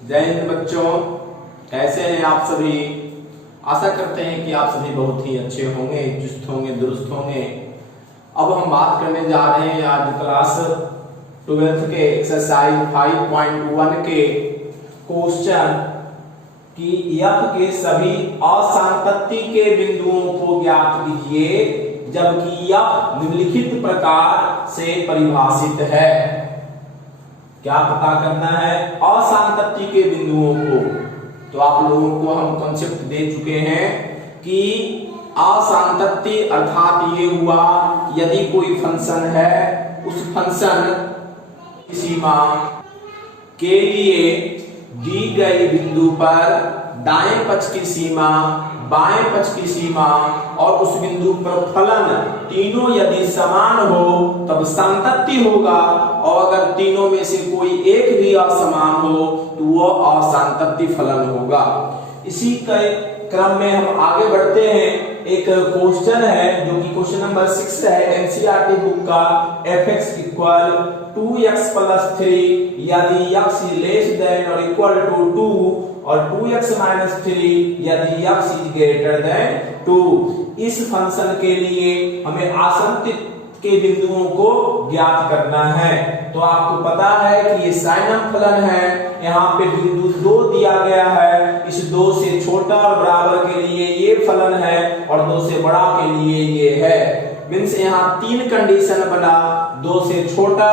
जय हिंद बच्चों, कैसे हैं आप सभी। आशा करते हैं कि आप सभी बहुत ही अच्छे होंगे, चुस्त होंगे, दुरुस्त होंगे। अब हम बात करने जा रहे हैं आज क्लास 12th के एक्सरसाइज 5.1 के क्वेश्चन कि यफ के सभी असांतत्य के बिंदुओं को ज्ञात कीजिए जबकि यफ निम्नलिखित प्रकार से परिभाषित है। क्या पता करना है? असांतत्य के बिंदुओं को। तो आप लोगों को हम कॉन्सेप्ट दे चुके हैं कि असांतत्य अर्थात ये हुआ यदि कोई फंक्शन है, उस फंक्शन की सीमा के लिए दी गई बिंदु पर दाएं पक्ष की सीमा, बाएं पक्ष की सीमा और उस बिंदु पर फलन तीनों यदि समान हो तब सांतत्य होगा, और अगर तीनों में से कोई एक भी असमान हो तो वह असांतत्य फलन होगा। इसी के क्रम में हम आगे बढ़ते हैं। एक क्वेश्चन है जो कि क्वेश्चन नंबर 6 है एनसीईआरटी बुक का। fx इक्वल 2x प्लस 3 यदि x लेस देन और इक्वल टू 2 और 2x माइनस 3 यदि x इज ग्रेटर देन 2। इस फंक्शन के लिए हमें आसंतित के बिंदुओं को ज्ञात करना है। तो आपको पता है कि ये साइनम फलन है। यहाँ पे बिंदु 2 दिया गया है, इस 2 से छोटा और बराबर के लिए ये फलन है और 2 से बड़ा के लिए ये है। मींस यहाँ 3 कंडीशन बना, 2 से छोटा,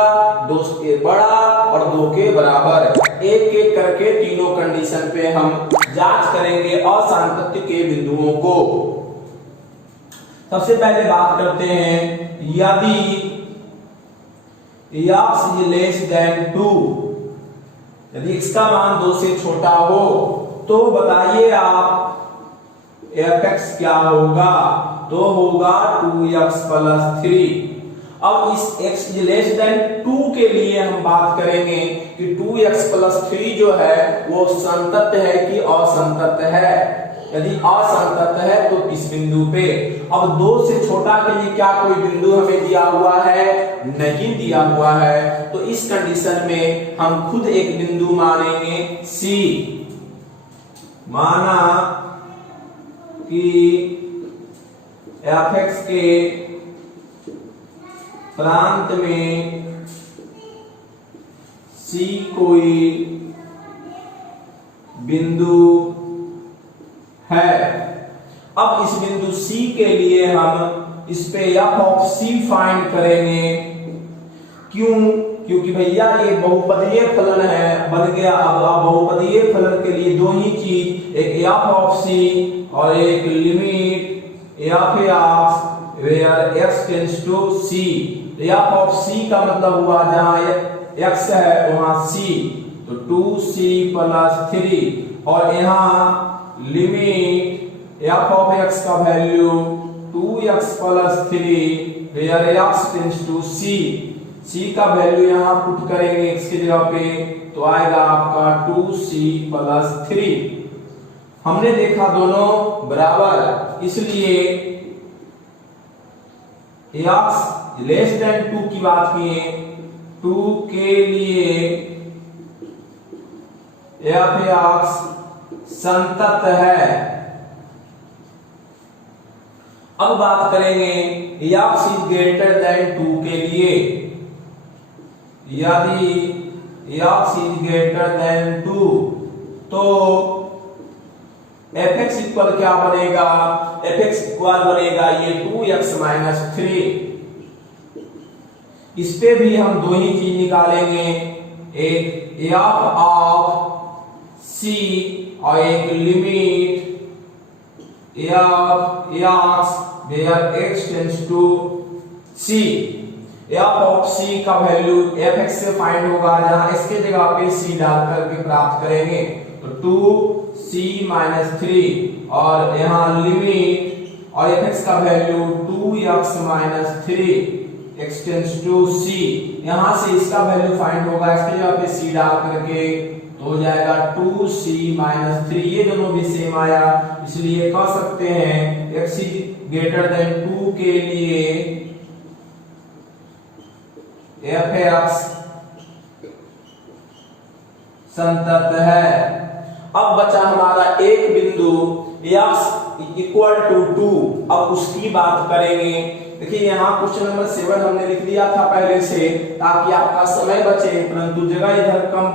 2 से बड़ा और 2 के बराबर। एक एक करके तीनों कंडीशन पे हम जांच करेंगे असांतत्य के बिंदुओं को। सबसे पहले बात करते हैं यदि x is less than 2, यदि x का मान 2 से छोटा हो तो बताइए आप fx क्या होगा? तो होगा 2x प्लस 3। अब इस x is less than 2 के लिए हम बात करेंगे कि 2x प्लस 3 जो है वो संतत है कि असंतत है। यदि असंतत है तो किस बिंदु पे? अब 2 से छोटा के लिए क्या कोई बिंदु हमें दिया हुआ है? नहीं दिया हुआ है। तो इस कंडीशन में हम खुद एक बिंदु मानेंगे C। माना कि fx के प्रांत में C कोई बिंदु है। अब इस बिंदु C के लिए हम इस पे f ऑफ C फाइंड करेंगे। क्यों? क्योंकि भैया ये बहुपदीय फलन है, बन गया। अब बहुपदीय फलन के लिए दो ही चीज, एक f ऑफ C और एक limit f where x tends to C। f of C का मतलब हुआ जहां x है वहां C, तो 2C प्लस 3 और यहाँ लिमिट f ऑफ x का value 2x plus 3 where x tends to C का वैल्यू यहाँ पुट करेंगे x की जगह पे तो आएगा आपका 2C प्लस 3। हमने देखा दोनों बराबर, इसलिए x लेस देन 2 की बात किए, 2 के लिए f संतत है। अब बात करेंगे x इज ग्रेटर देन 2 के लिए। यदि x इज ग्रेटर देन 2 तो fx इक्वल क्या बनेगा? fx इक्वल बनेगा ये 2x माइनस 3। इस पे भी हम दो ही चीज निकालेंगे, एक f ऑफ C और एक limit f x where x tends to C। f of C का वैल्यू fx से फाइंड होगा, जहां x के जगह पे C डाल करके प्राप्त करेंगे। तो 2C माइनस 3 और यहाँ लिमिट और fx का value 2x minus 3 x tends to C। यहाँ से इसका वैल्यू फाइंड होगा, इसके जगह पे C डाल करके तो हो जाएगा 2C माइनस 3। ये दोनों भी सेम आया, इसलिए कह सकते हैं x ग्रेटर देन 2 के लिए f संतत है। अब बचा हमारा एक बिंदु x इक्वल टू 2। अब उसकी बात करेंगे। देखिए यहाँ क्वेश्चन नंबर 7 हमने लिख दिया था पहले से ताकि आपका समय बचे, परंतु जगह इधर कम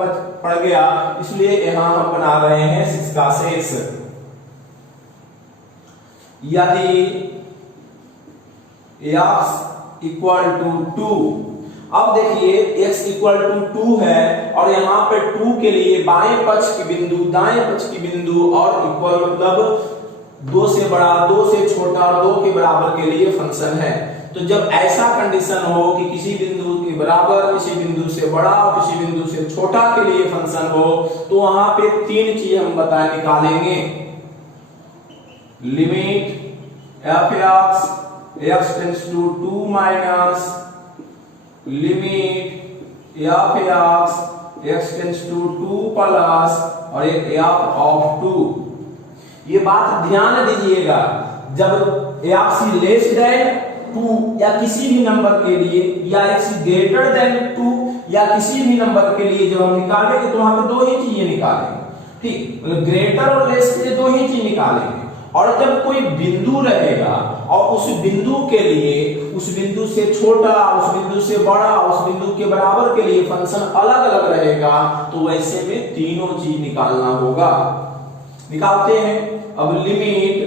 पड़ गया, इसलिए यहाँ हम बना रहे हैं 6 का शेष। यदि x इक्वल टू 2, अब देखिए x इक्वल टू 2 है और यहाँ पे 2 के लिए बाएं पक्ष की बिंदु, दाएं पक्ष की बिंदु और इक्वल मतलब 2 से बड़ा, 2 से छोटा और 2 के बराबर के लिए फंक्शन है। तो जब ऐसा कंडीशन हो कि किसी बिंदु के बराबर, किसी बिंदु से बड़ा और किसी बिंदु से छोटा के लिए फंक्शन हो, तो वहां पे 3 चीज हम निकालेंगे। Limit f(x) tends to 2 minus limit f(x) tends to 2 plus और एक f ऑफ 2। ये बात ध्यान दीजिएगा, जब x लेस देन 2 या किसी भी नंबर के लिए या x ग्रेटर देन 2 या किसी भी नंबर के लिए जब हम निकालेंगे तो वहां पे 2 ही चीजें निकालेंगे। ठीक, ग्रेटर और लेस के लिए 2 ही चीज निकालेंगे। और जब कोई बिंदु रहेगा और उस बिंदु के लिए, उस बिंदु से छोटा, उस बिंदु से बड़ा, उस बिंदु के बराबर के लिए फंक्शन अलग अलग रहेगा, तो वैसे में तीनों चीज निकालना होगा। निकालते हैं। अब लिमिट,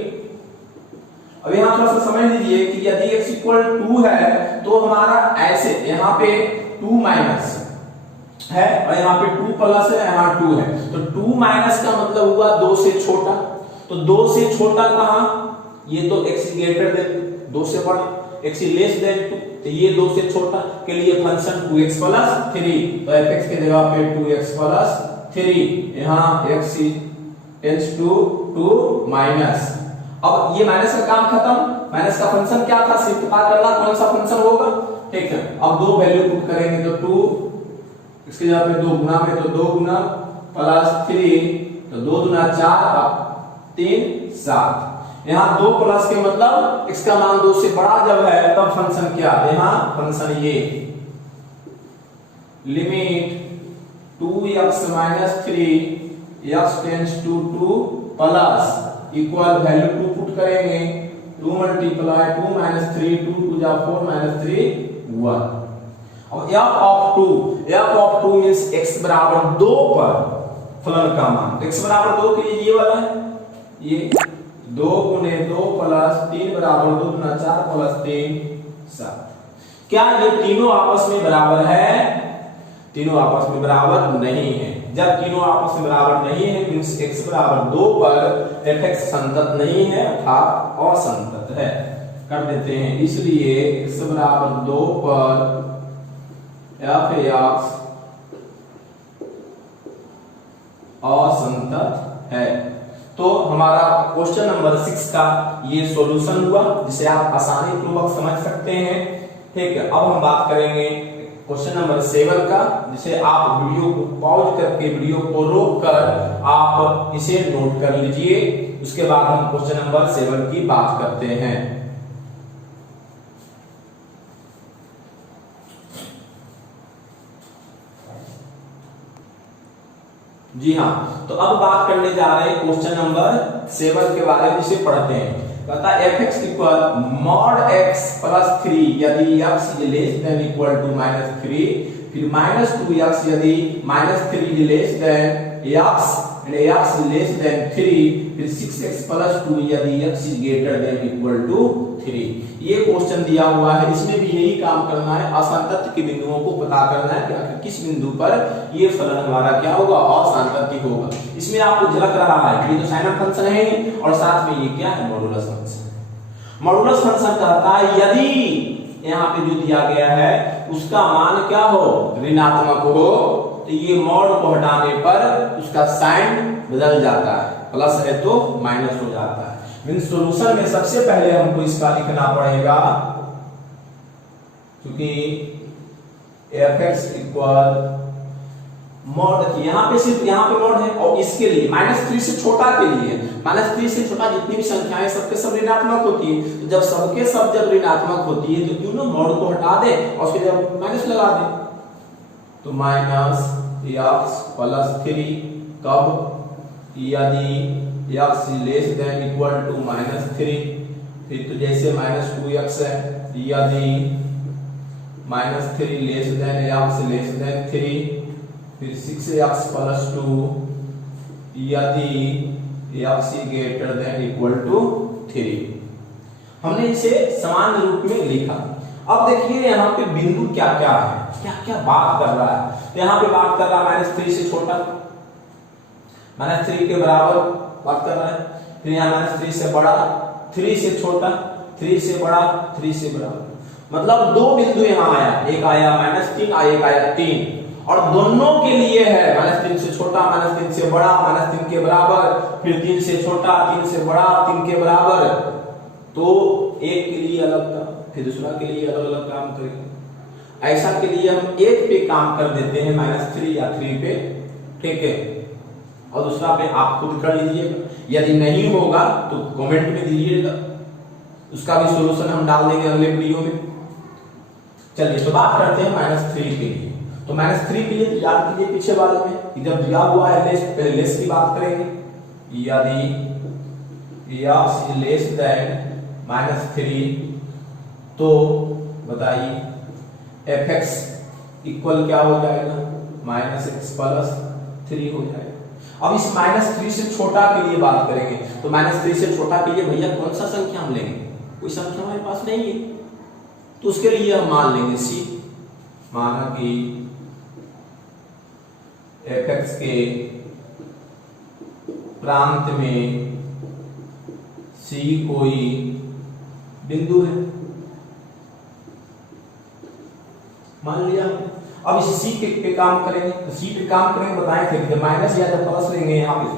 अब यहां थोड़ा सा समझ लीजिए कि यदि x इक्वल 2 है तो हमारा ऐसे यहाँ पे 2 माइनस है और यहाँ पे 2 प्लस है, यहाँ 2 है, तो 2 माइनस का मतलब हुआ 2 से छोटा। तो 2 से छोटा कहां, ये तो x ग्रेटर देन 2 से बड़ा, x लेस देन 2, तो ये 2 से छोटा के लिए फंक्शन 2x प्लस 3, तो fx की जगह पे 2x प्लस 3, यहाँ x टेंड्स टू 2 माइनस। अब ये माइनस का काम खत्म। माइनस का फंक्शन क्या था, सिर्फ पता करना कौन सा फंक्शन होगा। ठीक है, अब 2 वैल्यू पुट करेंगे तो 2, इसके जगह पे 2 गुना में तो 2 गुना प्लस 3, तो 2 गुना 4 अब 3 7। यहाँ 2 प्लस के मतलब इसका मान 2 से बड़ा जब है तब फंक्शन क्या, यहाँ फंक्शन ये limit 2x minus 3 x tends to 2 plus equal value 2 put करेंगे, 2 मल्टीप्लाई 2 माइनस 3, 2 2 जा 4 माइनस 3 1। अब f ऑफ 2 मींस x बराबर 2 पर फलन का मान, x बराबर 2 के लिए ये वाला है, ये 2 गुने 2 प्लस 3 बराबर 2 गुना 4 प्लस 3 7। क्या ये तीनों आपस में बराबर है? तीनों आपस में बराबर नहीं है। जब तीनों आपस में बराबर नहीं है मींस x बराबर 2 पर fx संतत नहीं है अर्थात असंतत है। कर देते हैं, इसलिए x बराबर 2 पर f(x) असंतत है। तो हमारा क्वेश्चन नंबर 6 का ये सॉल्यूशन हुआ, जिसे आप आसानी पूर्वक समझ सकते हैं। ठीक है, अब हम बात करेंगे क्वेश्चन नंबर 7 का, जिसे आप वीडियो को पॉज करके, वीडियो को रोक कर आप इसे नोट कर लीजिए। उसके बाद हम क्वेश्चन नंबर 7 की बात करते हैं। जी हाँ, तो अब बात करने जा रहे हैं क्वेश्चन नंबर 7 के बारे में, जिसे पढ़ते हैं। कहता है fx equal mod x plus 3 यदि x is less than equal to -3, फिर -2x यदि -3 is less than x and x is less than 3, फिर 6x प्लस 2 यदि x is greater than equal to 3। ये क्वेश्चन दिया हुआ है, इसमें भी यही काम करना है, असंतत के बिंदुओं को पता करना है कि आखिर किस बिंदु पर ये फलन हमारा क्या होगा, असंतत होगा। इसमें आपको झलक रहा है कि ये तो साइन फंक्शन है और साथ में ये क्या है, मॉडुलस फंक्शन। मॉडुलस फंक्शन कहता है यदि यहाँ पे जो दिया गया है उसका मान क्या हो, ऋणात्मक हो, तो ये मॉड को हटाने पर उसका साइन बदल जाता है, प्लस है तो माइनस हो जाता है। मींस सॉल्यूशन में सबसे पहले हमको इसका लिखना पड़ेगा, क्योंकि fx इक्वल मॉड, यहाँ पे सिर्फ यहाँ पे मॉड है और इसके लिए -3 से छोटा के लिए, -3 से छोटा जितनी भी संख्याएं सबके सब ऋणात्मक होती है, तो जब सबके सब जब ऋणात्मक होती है तो क्यों ना मॉड को हटा दे और उसके जब माइनस लगा दे, तो माइनस एक्स प्लस 3 कब, यदि x less than equal to -3, फिर तो जैसे -2x है, यदि -3 less than x less than 3, फिर 6x प्लस 2 यदि x greater than equal to 3। हमने इसे समान रूप में लिखा। अब देखिए यहाँ पे बिंदु क्या क्या है, क्या क्या बात कर रहा है। तो यहाँ पे बात कर रहा है -3 से छोटा, -3 के बराबर बात कर रहा है, फिर यहाँ -3 से बड़ा, 3 से छोटा, 3 से बड़ा, 3 से बराबर। मतलब दो बिंदु यहाँ आया, एक आया -3 और एक आया 3, और दोनों के लिए है -3 से छोटा, -3 से बड़ा, -3 के बराबर, फिर 3 से छोटा, 3 से बड़ा, 3 के बराबर। तो एक के लिए अलग काम, फिर दूसरा के लिए अलग अलग काम करेंगे। ऐसा के लिए हम एक पे काम कर देते हैं -3 या 3 पे, ठीक है, और दूसरा पे आप खुद कर लीजिएगा। यदि नहीं होगा तो कमेंट में दीजिएगा, उसका भी सॉल्यूशन हम डाल देंगे अगले वीडियो में। चलिए तो बात करते हैं -3 के लिए। तो -3 के लिए याद कीजिए पीछे वाले में कि जब दिया हुआ है लेस, पहले लेस की बात करेंगे। यदि x इज लेस देन -3 तो बताइए fx इक्वल क्या हो जाएगा, -x प्लस 3 हो जाएगा। अब इस -3 से छोटा के लिए बात करेंगे। तो -3 से छोटा के लिए भैया कौन सा संख्या हम लेंगे, कोई संख्या हमारे पास नहीं है, तो उसके लिए हम मान लेंगे c। माना कि fx के प्रांत में c कोई बिंदु है, मान लिया। अब इस c पे काम करेंगे, तो c पे काम करेंगे बताए थे कि जब माइनस या जब प्लस लेंगे यहाँ पे,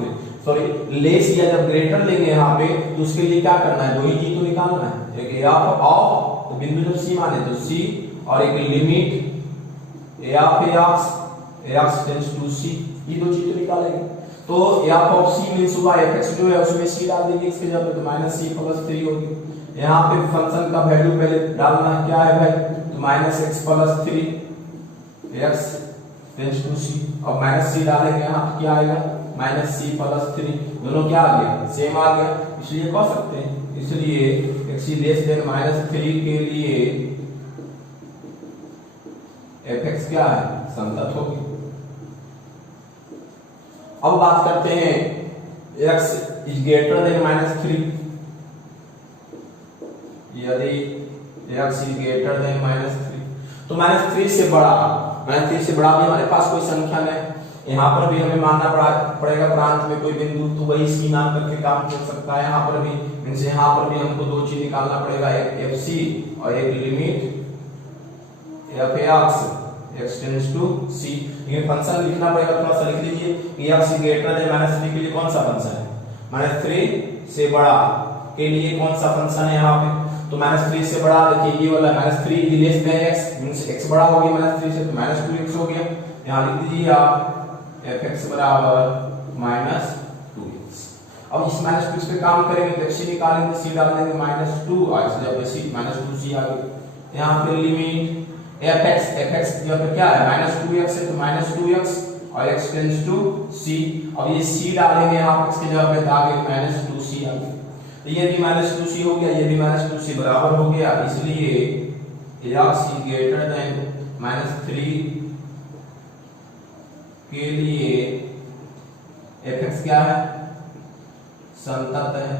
सॉरी लेस या जब ग्रेटर लेंगे यहाँ पे, तो उसके लिए क्या करना है, दो ही चीज तो निकालना है, एक ऑफ, तो बिंदु जब c माने तो c, और एक limit x tends to c, ये दो चीज तो निकालेंगे। तो f ऑफ c मींस हुआ fx जो है उसमें c डाल देंगे इसके जगह पे, तो -c प्लस 3 होगी। यहाँ पे फंक्शन का वैल्यू पहले डालना है, क्या है भाई, तो -x plus 3 x tends to c, अब -c डालेंगे यहाँ पे क्या आएगा, -c प्लस 3, दोनों क्या आ गया, सेम आ गया, इसलिए कह सकते हैं। इसलिए x लेस देन -3 के लिए fx क्या है, संतत होगी। अब बात करते हैं x इज ग्रेटर देन -3, यदि x इज ग्रेटर देन -3, तो -3 से बड़ा, -3 से बड़ा भी हमारे पास कोई संख्या नहीं, यहाँ पर भी हमें मानना पड़ेगा प्रांत में कोई बिंदु, तो वही c मान करके काम कर सकता है। यहाँ पर भी मींस यहाँ पर भी हमको दो चीज निकालना पड़ेगा, एक fc और एक limit fx x tends to c। ये फंक्शन लिखना पड़ेगा, थोड़ा सा लिख लीजिए कि x ग्रेटर देन -3 के लिए कौन सा फंक्शन है, -3 से बड़ा के लिए कौन सा फंक्शन है यहाँ पे, तो -3 से बड़ा देखिए ये वाला -3 is less than x means x बड़ा हो गया -3 से, तो -2x हो गया। यहाँ लिख दीजिए आप fx बराबर -2x। अब इस -2x पे काम करेंगे तो x निकालेंगे, c डाल देंगे -2 और जब c -2c आ गया, यहाँ पे लिमिट fx जब क्या है -2x है तो -2x और x टेंड्स टू c। अब ये c डालेंगे यहाँ x की जगह पे, तो आगे -2c आ गया, तो ये भी -2c हो गया, ये भी -2c बराबर हो गया। इसलिए x ग्रेटर देन -3 के लिए fx क्या है, संतत है।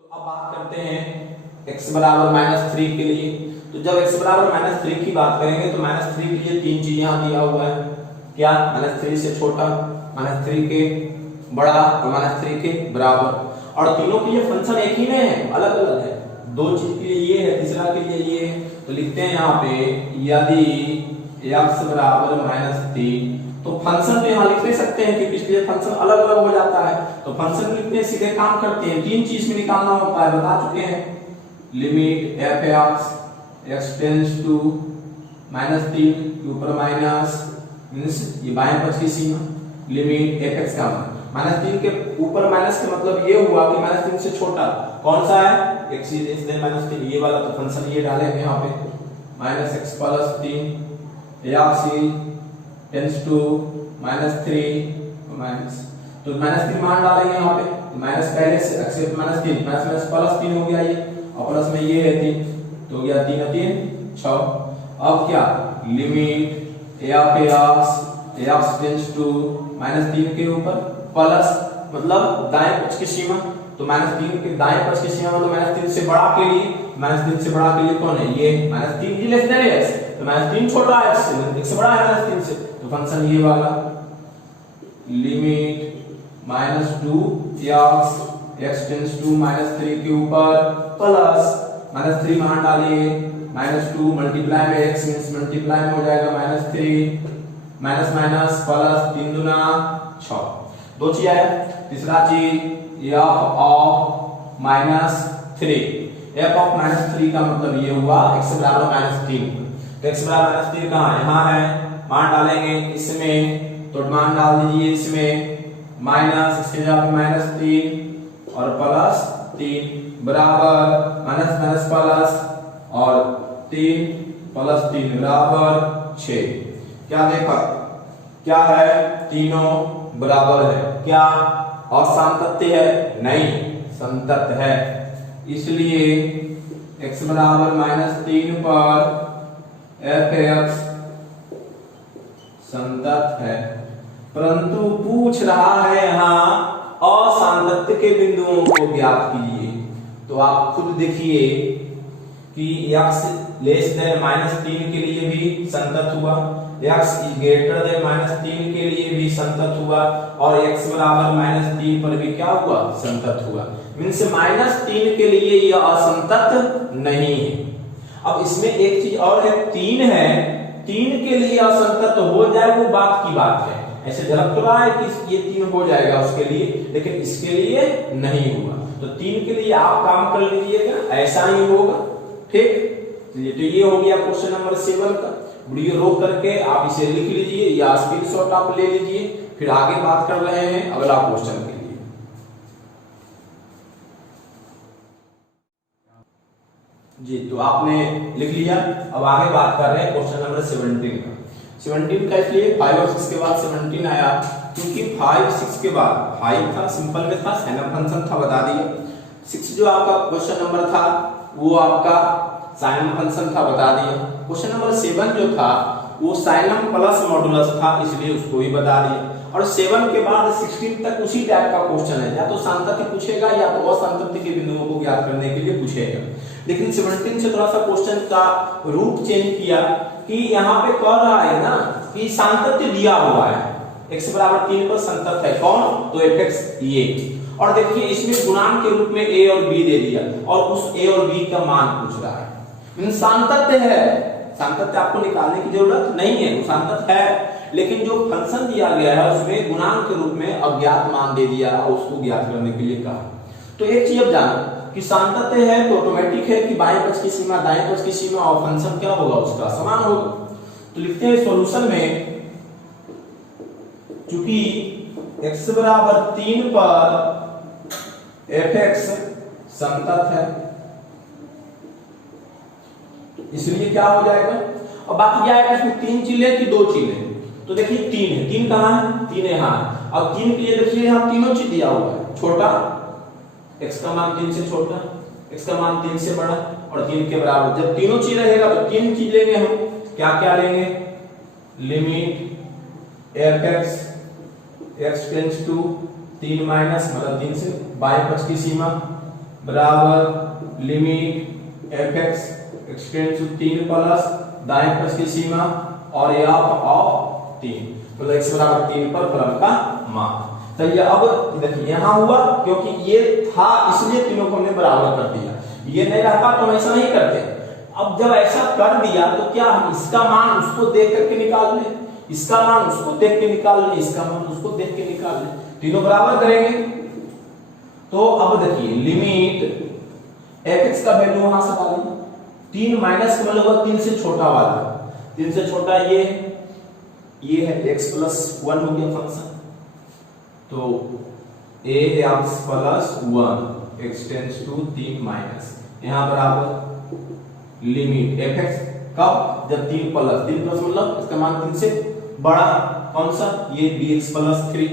तो अब बात करते हैं x बराबर -3 के लिए। तो जब x बराबर -3 की बात करेंगे तो -3 के लिए तीन चीज यहाँ दिया हुआ है, क्या, -3 से छोटा, -3 के बड़ा और -3 के बराबर, और तीनों के लिए फंक्शन एक ही में है, अलग अलग है, दो चीज के लिए ये है, तीसरा के लिए ये है। तो लिखते हैं यहाँ पे यदि x बराबर -3, तो फंक्शन तो यहाँ लिख नहीं सकते हैं क्योंकि इसलिए फंक्शन अलग अलग हो जाता है, तो फंक्शन लिखते हैं सीधे काम करते हैं, तीन चीज में निकालना होता है, बता चुके हैं, limit fx x tends to -3 के ऊपर माइनस मींस ये बाएं पक्ष की सीमा, लिमिट fx का -3 के ऊपर माइनस का मतलब ये हुआ कि -3 से छोटा कौन सा है, x लेस देन -3, ये वाला, तो फंक्शन ये डालेंगे यहाँ पे -x plus 3 x tends to -3 minus, तो -3 मान डालेंगे यहाँ पे, माइनस पहले से एक्सेप्ट -3 माइनस +3 हो गया ये, और प्लस में ये है 3, तो हो गया 3 3 6। अब क्या लिमिट x टेंस टू -3 के ऊपर प्लस, मतलब दाएं पक्ष की सीमा, तो -3 के दाएं पक्ष की सीमा मतलब -3 से बड़ा के लिए, -3 से बड़ा के लिए कौन है ये -3 ही लेस देन x, तो -3 छोटा है x से बड़ा है -3 से, तो फंक्शन ये वाला लिमिट -2x टेंस टू -3 के ऊपर प्लस -3 मान डालिए, -2 मल्टीप्लाई में x मींस मल्टीप्लाई में हो जाएगा -3 माइनस माइनस प्लस 3 दूना 6, दो चीज आया। तीसरा चीज f ऑफ -3, f ऑफ -3 का मतलब ये हुआ x बराबर -3, तो x बराबर -3 कहां है, यहां है, मान डालेंगे इसमें, तो मान डाल दीजिए इसमें माइनस, इसके जगह पे -3 और प्लस 3 बराबर माइनस माइनस प्लस और 3 प्लस 3 बराबर 6। क्या देखा, क्या है, तीनों बराबर है, क्या और समतत्य है, नहीं समतत्य है, इसलिए x बराबर -3 पर fx समतत्य है। परंतु पूछ रहा है यहाँ असंतत्य के बिंदुओं को ज्ञात कीजिए, तो आप खुद देखिए कि x लेस देन -3 के लिए भी संतत हुआ, x ग्रेटर देन -3 के लिए भी संतत हुआ, और x बराबर -3 पर भी क्या हुआ, संतत हुआ, मींस -3 के लिए यह असंतत नहीं है। अब इसमें एक चीज और है, 3 है, 3 के लिए असंतत हो जाए वो बात की बात है, ऐसे झलक तो रहा है कि ये 3 हो जाएगा उसके लिए, लेकिन इसके लिए नहीं हुआ, तो 3 के लिए आप काम कर लीजिएगा, ऐसा ही होगा, ठीक। तो ये हो गया क्वेश्चन नंबर 7 का। वीडियो रोक करके आप इसे लिख लीजिए या स्क्रीनशॉट आप ले लीजिए, फिर आगे बात कर रहे हैं अगला क्वेश्चन के लिए। जी, तो आपने लिख लिया, अब आगे बात कर रहे हैं क्वेश्चन नंबर 17 का। 17 का इसलिए 5 और 6 के बाद 17 आया, क्योंकि 5 6 के बाद 5 था, सिंपल में था, साइन फंक्शन था, बता दिया। 6 जो आपका क्वेश्चन नंबर था वो आपका साइन फंक्शन था, बता दिया। क्वेश्चन नंबर 7 जो था वो साइनम प्लस मॉडुलस था, इसलिए उसको भी बता दिया। और 7 के बाद 16 तक उसी टाइप का क्वेश्चन है, या तो संतत्य पूछेगा या तो असंतत्य के बिंदुओं को ज्ञात करने के लिए पूछेगा। लेकिन 17 से थोड़ा सा क्वेश्चन का रूप चेंज किया कि यहाँ पे कह रहा है ना कि संतत्य दिया हुआ है, x बराबर 3 पर संतत्य है कौन, तो fx ये, और देखिए इसमें गुणांक के रूप में a और b दे दिया, और उस a और b का मान पूछ रहा है, संतत्य है, संतत्य आपको निकालने की जरूरत नहीं है, वो संतत्य है, लेकिन जो फंक्शन दिया गया है उसमें गुणांक के रूप में अज्ञात मान दे दिया और उसको ज्ञात करने के लिए कहा। तो एक चीज अब जानो कि संतत्य है तो ऑटोमेटिक है कि बाएं पक्ष की सीमा दाएं पक्ष की सीमा और फंक्शन क्या होगा, उसका समान होगा। तो लिखते हैं सॉल्यूशन में, चूंकि x बराबर 3 पर fx संतत्य है, इसलिए क्या हो जाएगा। अब बात यह है कि इसमें 3 चीजें कि 2 चीजें, तो देखिए 3 है, 3 कहां है, 3 यहां है। अब 3 के लिए देखिए यहां तीनों चीज दिया हुआ है, छोटा x का मान 3 से छोटा, x का मान 3 से बड़ा और 3 के बराबर। जब तीनों चीज रहेगा तो 3 चीज लेंगे हम, क्या क्या लेंगे, limit fx x tends to 3 minus मतलब 3 से बाएं पक्ष की सीमा बराबर limit fx x tends to 3 plus दाएं पक्ष की सीमा और f ऑफ 3, मतलब x बराबर 3 पर फलन का मान। तो ये अब देखिए यहां हुआ क्योंकि ये था इसलिए तीनों को हमने बराबर कर दिया, ये नहीं रहता तो हम ऐसा नहीं करते। अब जब ऐसा कर दिया तो क्या हम इसका मान उसको देख करके निकाल लें, इसका मान उसको देख के निकाल लें, इसका मान उसको देख के निकाल लें, तीनों बराबर करेंगे। तो अब देखिए लिमिट fx का वैल्यू वहां से डालेंगे, 3 माइनस का मतलब 3 से छोटा वाला, 3 से छोटा ये है x प्लस 1 हो गया फंक्शन, तो ax plus 1 x tends to 3 minus, यहां बराबर लिमिट fx कब, जब 3 प्लस मतलब इसका मान 3 से बड़ा कौन सा, ये bx प्लस 3,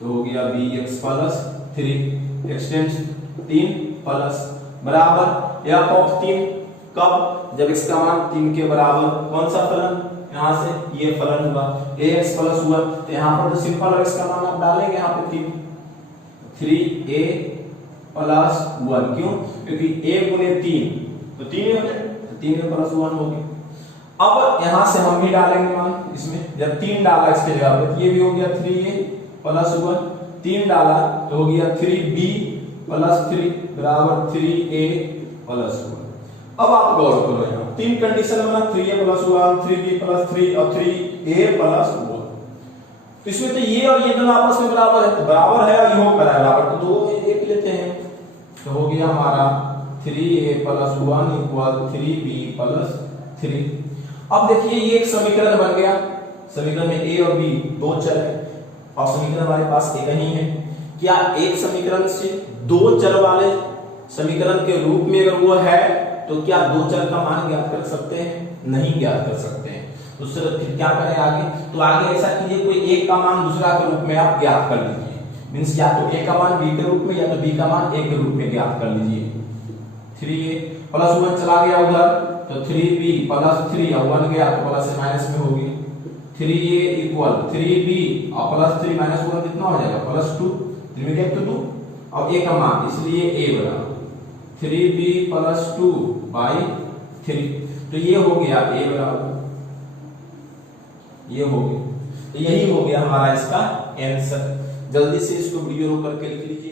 तो हो गया bx प्लस 3 एक्सटेंस 3 प्लस बराबर f ऑफ 3, कब, जब x का मान 3 के बराबर, कौन सा फलन, यहाँ से ये फलन हुआ ax प्लस हुआ, तो यहाँ पर तो सिंपल x का मान आप डालेंगे यहाँ पे 3a प्लस 1, क्यों, क्योंकि a गुने 3 तो 3 हो जाए, तो 3a प्लस 1 हो गया। अब यहाँ से हम भी डालेंगे मान इसमें, जब 3 डाला इसके जगह पे, ये भी हो गया 3a प्लस 1, 3 डाला तो हो गया 3b प्लस 3 बराबर 3a प्लस 1। अब आप गौर करो, यहाँ 3 कंडीशन बना, 3a प्लस 1, 3b प्लस 3 और 3a प्लस 1, तो इसमें तो ये और ये दोनों आपस में बराबर है, तो बराबर है और ये हो करा है बराबर, तो दो में एक लेते हैं, तो हो गया हमारा 3a plus 1 equal 3b plus 3। अब देखिए ये एक समीकरण बन गया, समीकरण में a और b दो चर है और समीकरण हमारे पास एक ही है। क्या एक समीकरण से दो चर वाले समीकरण के रूप में अगर वो है तो क्या दो चर का मान ज्ञात कर सकते हैं, नहीं ज्ञात कर सकते हैं, तो फिर क्या करें आगे, तो आगे ऐसा कीजिए कोई एक का मान दूसरा के रूप में आप ज्ञात कर लीजिए, मींस या तो a का मान b के रूप में या तो b का मान a के रूप में ज्ञात कर लीजिए। 3a प्लस 1 चला गया उधर, तो 3b प्लस 3 और 1 गया तो प्लस से माइनस में हो गया, 3a इक्वल 3b और प्लस 3 माइनस 1 कितना हो जाएगा प्लस 2, 3 में क्या 2, अब a का मान इसलिए a बराबर 3b प्लस 2 बाई 3, तो ये हो गया a बराबर, ये हो गया, तो यही हो गया हमारा इसका आंसर। जल्दी से इसको वीडियो रोक करके लिख लीजिए।